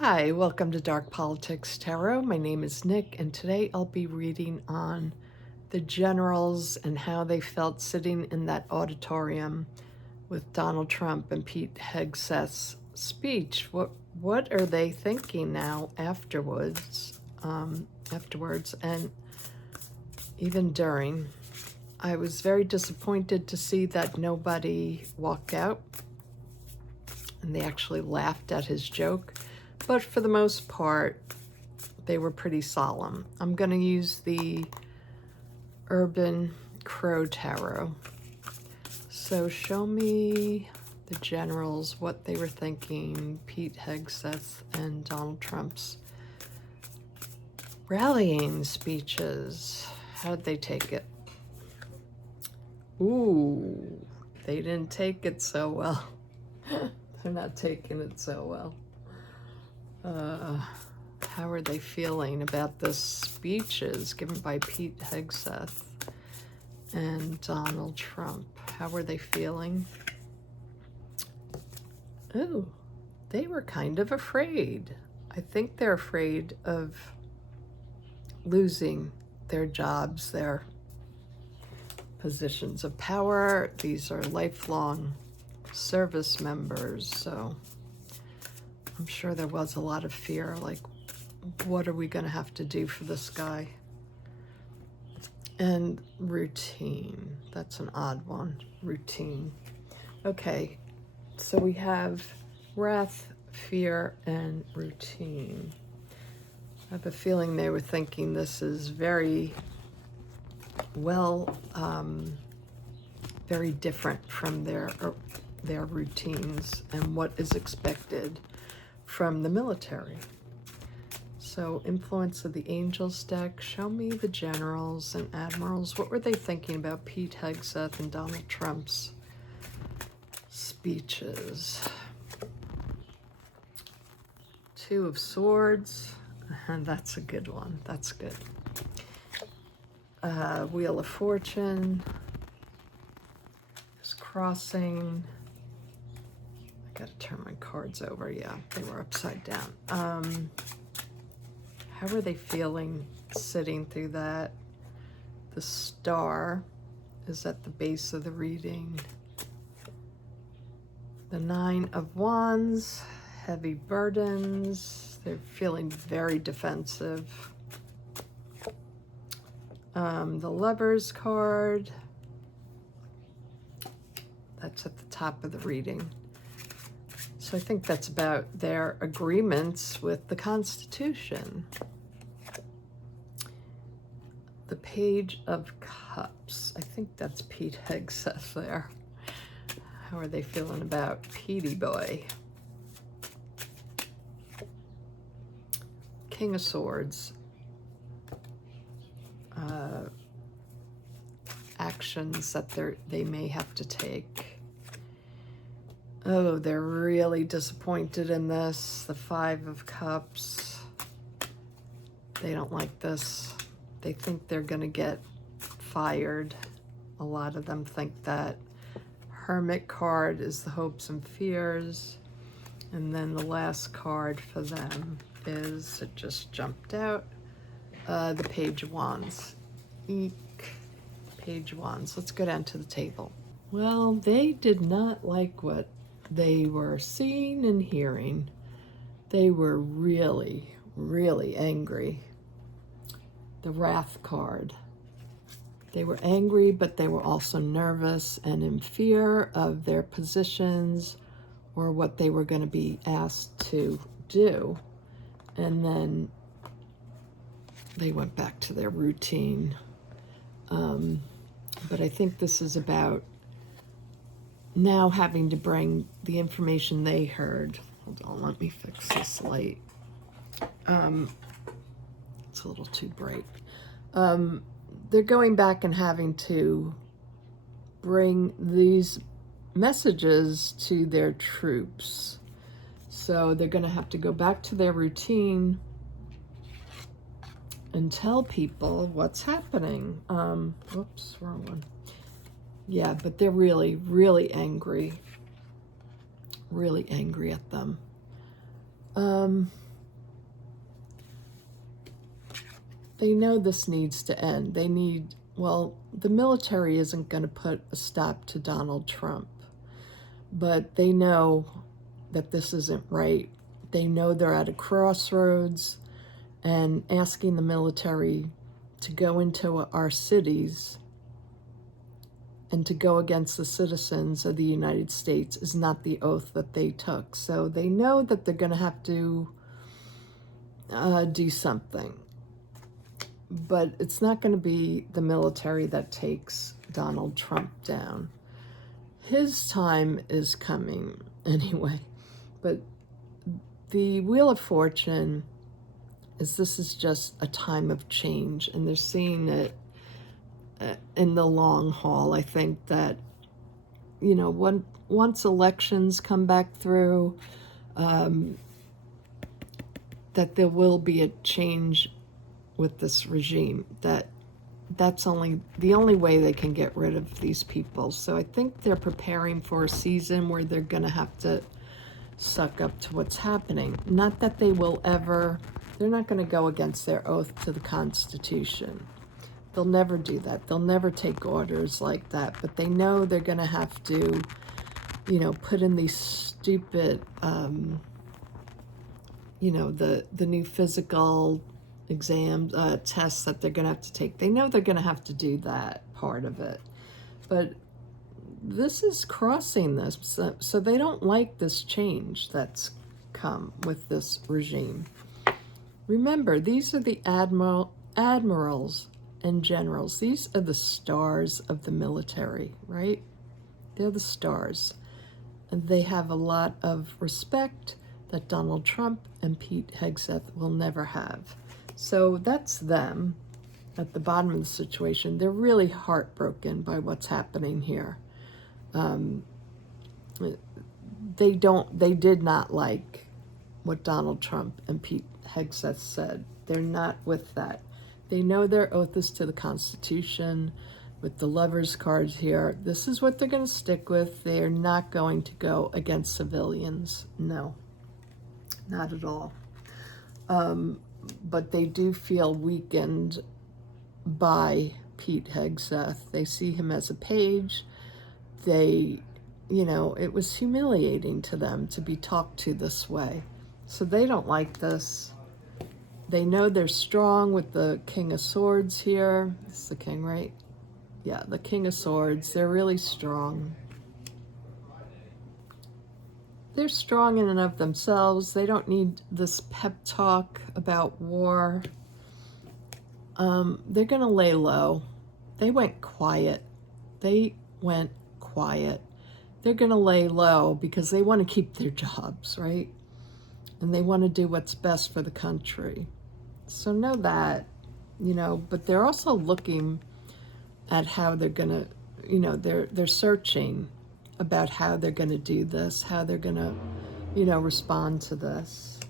Hi, welcome to Dark Politics Tarot. My name is Nick, and today I'll be reading on the generals and how they felt sitting in that auditorium with Donald Trump and Pete Hegseth's speech. What are they thinking now afterwards? And even during. I was very disappointed to see that nobody walked out, and they actually laughed at his joke. But for the most part, they were pretty solemn. I'm going to use the Urban Crow Tarot. So show me the generals, what they were thinking, Pete Hegseth and Donald Trump's rallying speeches. How'd they take it? Ooh, they didn't take it so well. They're not taking it so well. How are they feeling about the speeches given by Pete Hegseth and Donald Trump? How were they feeling? Oh, they were kind of afraid. I think they're afraid of losing their jobs, their positions of power. These are lifelong service members, so I'm sure there was a lot of fear, like, what are we going to have to do for this guy? And routine. That's an odd one. Routine. Okay, so we have wrath, fear, and routine. I have a feeling they were thinking this is very very different from their routines and what is expected from the military. So influence of the angels deck. Show me the generals and admirals. What were they thinking about Pete Hegseth and Donald Trump's speeches? Two of Swords. That's a good one. That's good. Wheel of Fortune. Just crossing. I gotta turn my cards over. Yeah, they were upside down. How are they feeling sitting through that? The Star is at the base of the reading. The Nine of Wands, heavy burdens. They're feeling very defensive. The Lovers card. That's at the top of the reading. So I think that's about their agreements with the Constitution. The Page of Cups. I think that's Pete Hegseth there. How are they feeling about Petey Boy? King of Swords. Actions that they may have to take. Oh, they're really disappointed in this. The Five of Cups. They don't like this. They think they're going to get fired. A lot of them think that. Hermit card is the hopes and fears. And then the last card for them is, it just jumped out, the Page of Wands. Eek. Page of Wands. Let's go down to the table. Well, they did not like what they were seeing and hearing. They were really, really angry. The Wrath card. They were angry, but they were also nervous and in fear of their positions or what they were going to be asked to do. And then they went back to their routine. But I think this is about now having to bring the information they heard. Hold on, let me fix this light. It's a little too bright. They're going back and having to bring these messages to their troops. So they're going to have to go back to their routine and tell people what's happening. Whoops, wrong one. Yeah, but they're really, really angry. Really angry at them. they know this needs to end. They need, well, the military isn't going to put a stop to Donald Trump, but they know that this isn't right. They know they're at a crossroads, and asking the military to go into our cities and to go against the citizens of the United States is not the oath that they took. So they know that they're going to have to do something. But it's not going to be the military that takes Donald Trump down. His time is coming anyway. But the Wheel of Fortune is, this is just a time of change, and they're seeing it in the long haul. I think that, you know, once elections come back through, that there will be a change with this regime. That's the only way they can get rid of these people. So I think they're preparing for a season where they're going to have to suck up to what's happening. Not that they will ever, they're not going to go against their oath to the Constitution. They'll never do that. They'll never take orders like that. But they know they're going to have to, you know, put in these stupid, you know, the new physical exam tests that they're going to have to take. They know they're going to have to do that part of it. But this is crossing this. So they don't like this change that's come with this regime. Remember, these are the admirals and generals. These are the stars of the military, right? They're the stars. And they have a lot of respect that Donald Trump and Pete Hegseth will never have. So that's them at the bottom of the situation. They're really heartbroken by what's happening here. They did not like what Donald Trump and Pete Hegseth said. They're not with that. They know their oath is to the Constitution. With the lovers cards here, this is what they're going to stick with. They are not going to go against civilians. No, not at all. But they do feel weakened by Pete Hegseth. They see him as a page. They, you know, it was humiliating to them to be talked to this way. So they don't like this. They know they're strong with the King of Swords here. It's the king, right? Yeah, the King of Swords. They're really strong. They're strong in and of themselves. They don't need this pep talk about war. They're going to lay low. They went quiet. They're going to lay low because they want to keep their jobs, right? And they want to do what's best for the country. So know that, you know, but they're also looking at how they're going to, you know, they're searching about how they're going to do this, how they're going to, you know, respond to this.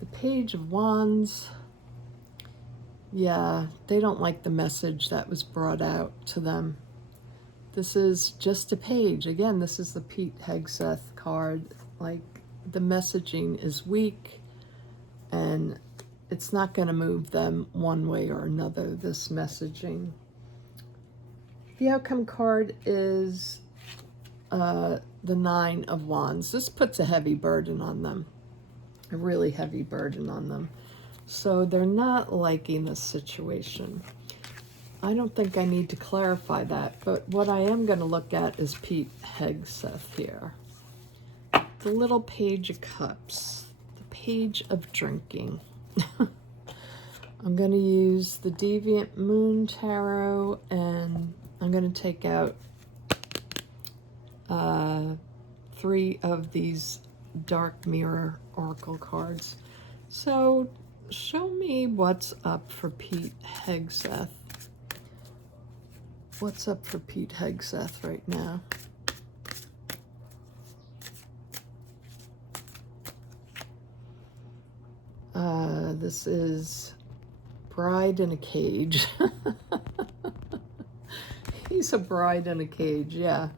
The Page of Wands, yeah, they don't like the message that was brought out to them. This is just a page. Again, this is the Pete Hegseth card. Like, the messaging is weak, and it's not going to move them one way or another, this messaging. The outcome card is the Nine of Wands. This puts a heavy burden on them, a really heavy burden on them. So they're not liking this situation. I don't think I need to clarify that, but what I am going to look at is Pete Hegseth here. The little Page of Cups, the Page of Drinking. I'm going to use the Deviant Moon Tarot, and I'm going to take out 3 of these Dark Mirror Oracle cards. So show me what's up for Pete Hegseth. What's up for Pete Hegseth right now? This is Bride in a Cage. He's a bride in a cage, yeah.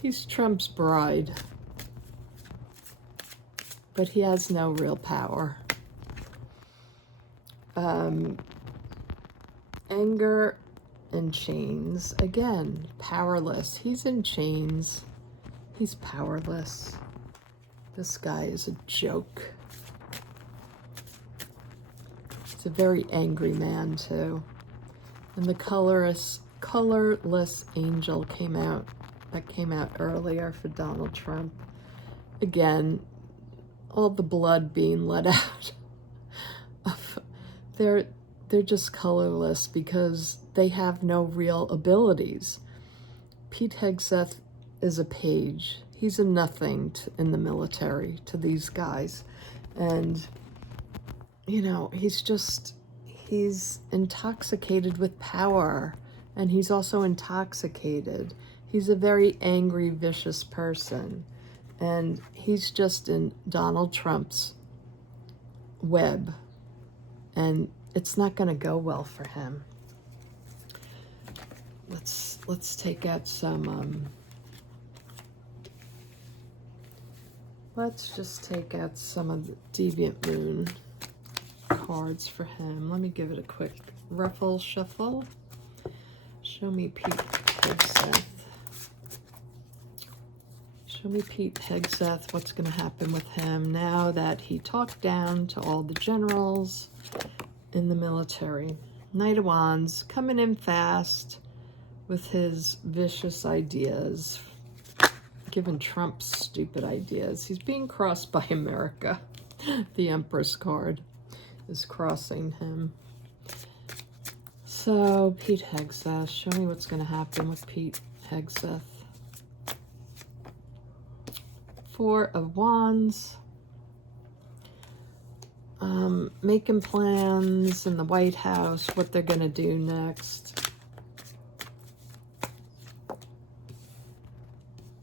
He's Trump's bride. But he has no real power. Anger and chains. Again, powerless. He's in chains. He's powerless. This guy is a joke. He's a very angry man, too. And the colorless angel came out. That came out earlier for Donald Trump. Again, all the blood being let out. They're just colorless because they have no real abilities. Pete Hegseth is a page. He's a nothing in the military to these guys. And, you know, he's intoxicated with power. And he's also intoxicated. He's a very angry, vicious person. And he's just in Donald Trump's web. And it's not going to go well for him. Let's take out some let's just take out some of the Deviant Moon cards for him. Let me give it a quick ruffle shuffle. Show me Pete Hegseth. Show me Pete Hegseth. What's going to happen with him now that he talked down to all the generals in the military. Knight of Wands coming in fast with his vicious ideas, giving Trump stupid ideas. He's being crossed by America. The Empress card is crossing him. So, Pete Hegseth, show me what's going to happen with Pete Hegseth. Four of Wands. Making plans in the White House, what they're going to do next.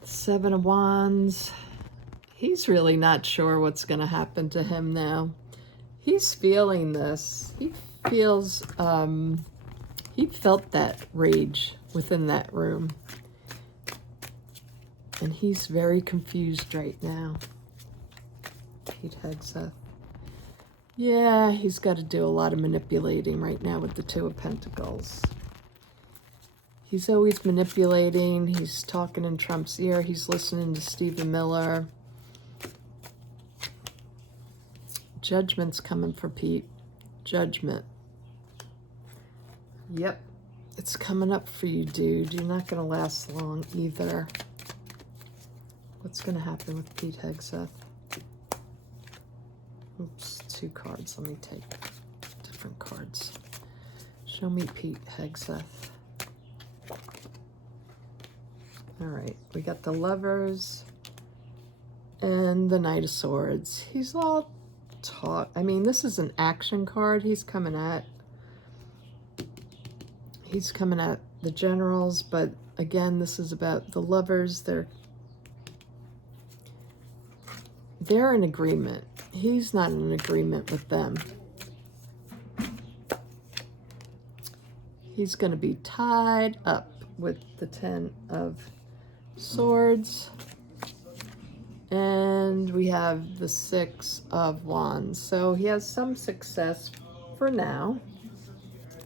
Seven of Wands. He's really not sure what's going to happen to him now. He's feeling this. He feels, he felt that rage within that room. And he's very confused right now. Pete Hegseth. Yeah, he's got to do a lot of manipulating right now with the Two of Pentacles. He's always manipulating. He's talking in Trump's ear. He's listening to Stephen Miller. Judgment's coming for Pete. Judgment. Yep. It's coming up for you, dude. You're not going to last long either. What's going to happen with Pete Hegseth? Oops, two cards. Let me take different cards. Show me Pete Hegseth. All right, we got the Lovers and the Knight of Swords. He's all talk. I mean, this is an action card. He's coming at the generals, but again, this is about the Lovers. They're in agreement. He's not in agreement with them. He's going to be tied up with the Ten of Swords. And we have the Six of Wands. So he has some success for now.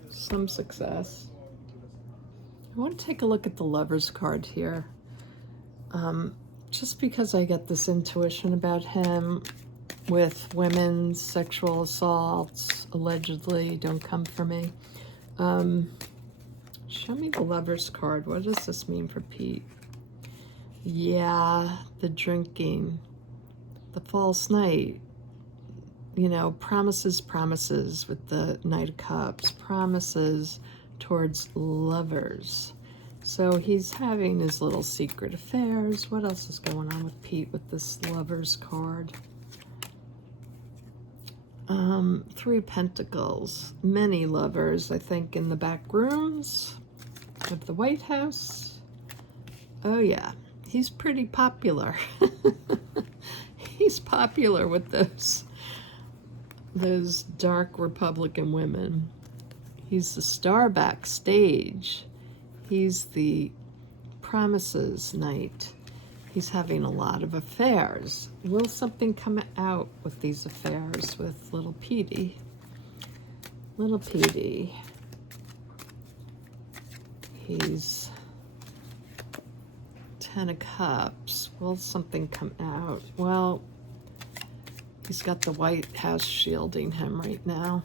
Some success. I want to take a look at the Lovers card here. Just because I get this intuition about him with women's sexual assaults, allegedly, don't come for me. Show me the Lovers card. What does this mean for Pete? Yeah, the drinking, the false night, you know, promises with the Knight of Cups, promises towards lovers. So he's having his little secret affairs. What else is going on with Pete with this Lovers card? Three Pentacles, many lovers, I think, in the back rooms of the White House. Oh yeah, he's pretty popular. He's popular with those dark Republican women. He's the star backstage. He's the promises knight. He's having a lot of affairs. Will something come out with these affairs with little Petey? Little Petey. He's 10 of Cups. Will something come out? Well, he's got the White House shielding him right now.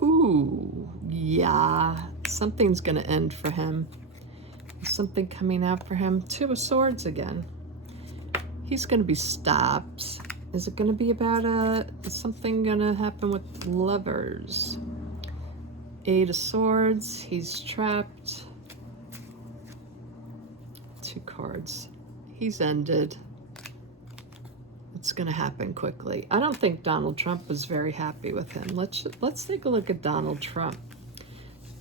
Ooh, yeah. Something's going to end for him. Is something coming out for him? 2 of Swords again. He's going to be stopped. Is it going to be about something going to happen with Lovers? 8 of Swords. He's trapped. 2 cards. He's ended. It's going to happen quickly. I don't think Donald Trump was very happy with him. Let's take a look at Donald Trump.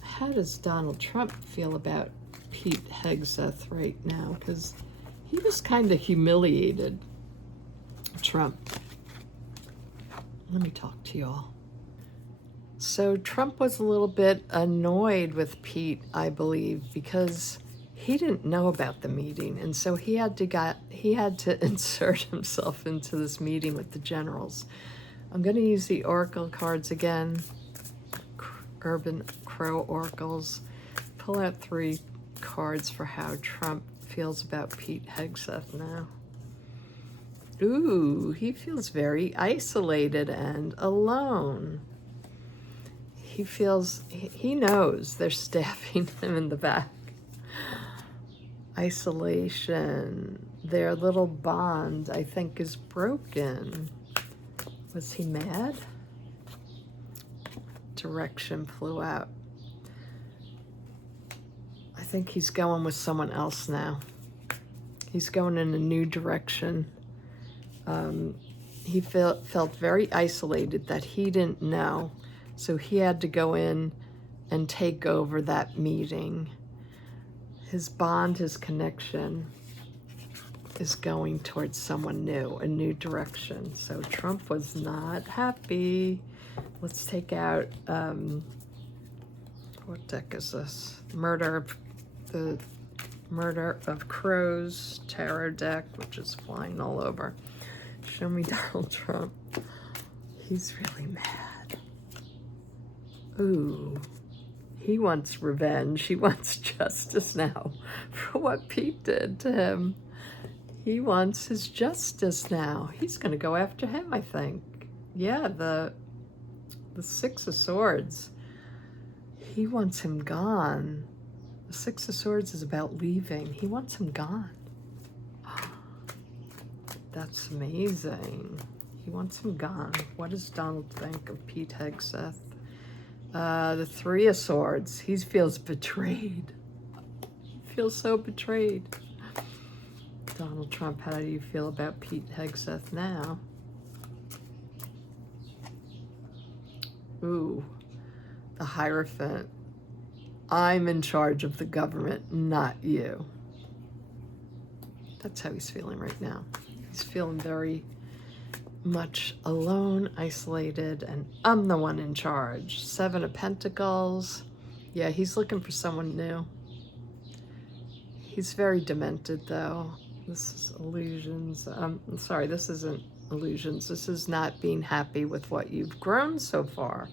How does Donald Trump feel about Pete Hegseth right now? Because he was kind of humiliated. Trump. Let me talk to you all. So Trump was a little bit annoyed with Pete, I believe, because he didn't know about the meeting, and so he had to insert himself into this meeting with the generals. I'm going to use the Oracle cards again. Urban Crow Oracles. Pull out 3 cards for how Trump feels about Pete Hegseth now. Ooh, he feels very isolated and alone. He knows they're stabbing him in the back. Isolation. Their little bond, I think, is broken. Was he mad? Direction flew out. I think he's going with someone else now. He's going in a new direction. He felt very isolated that he didn't know. So he had to go in and take over that meeting. His bond, his connection is going towards someone new, a new direction. So Trump was not happy. Let's take out, what deck is this? The Murder of Crows tarot deck, which is flying all over. Show me Donald Trump. He's really mad. Ooh. He wants revenge. He wants justice now for what Pete did to him. He wants his justice now. He's going to go after him, I think. Yeah, the 6 of Swords. He wants him gone. The 6 of Swords is about leaving. He wants him gone. That's amazing. He wants him gone. What does Donald think of Pete Hegseth? The 3 of Swords. He feels betrayed. He feels so betrayed. Donald Trump, how do you feel about Pete Hegseth now? Ooh, the Hierophant. I'm in charge of the government, not you. That's how he's feeling right now. He's feeling very much alone, isolated, and I'm the one in charge. 7 of Pentacles. Yeah, he's looking for someone new. He's very demented, though. This is illusions. I'm sorry, this isn't illusions. This is not being happy with what you've grown so far.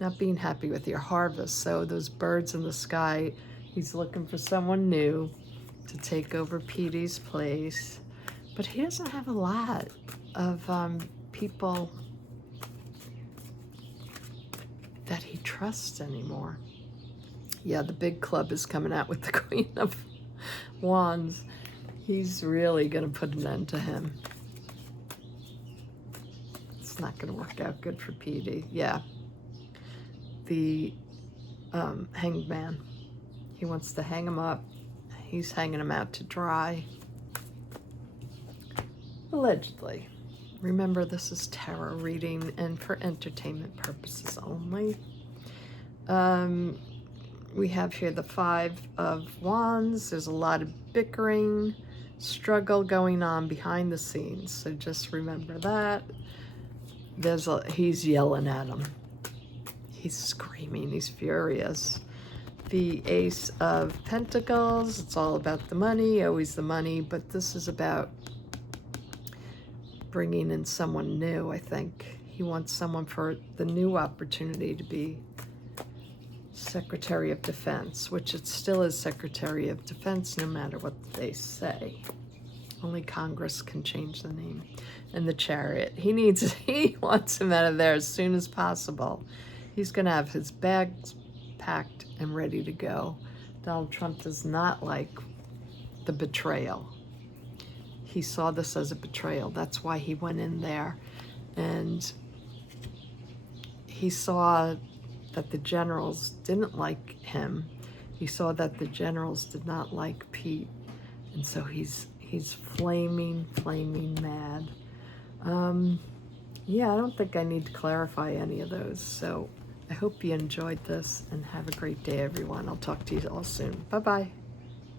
Not being happy with your harvest. So those birds in the sky, he's looking for someone new to take over Petey's place. But he doesn't have a lot of people that he trusts anymore. Yeah, the big club is coming out with the Queen of Wands. He's really going to put an end to him. It's not going to work out good for Petey. Yeah. The Hanged Man. He wants to hang him up. He's hanging him out to dry. Allegedly. Remember, this is tarot reading and for entertainment purposes only. We have here the 5 of Wands. There's a lot of bickering, struggle going on behind the scenes. So just remember that. He's yelling at him. He's screaming. He's furious. The Ace of Pentacles. It's all about the money, always the money. But this is about bringing in someone new, I think. He wants someone for the new opportunity to be Secretary of Defense, which it still is Secretary of Defense no matter what they say. Only Congress can change the name. And the Chariot. He wants him out of there as soon as possible. He's going to have his bags packed and ready to go. Donald Trump does not like the betrayal. He saw this as a betrayal. That's why he went in there. And he saw that the generals didn't like him. He saw that the generals did not like Pete. And so he's flaming mad. Yeah, I don't think I need to clarify any of those. So I hope you enjoyed this and have a great day, everyone. I'll talk to you all soon. Bye-bye.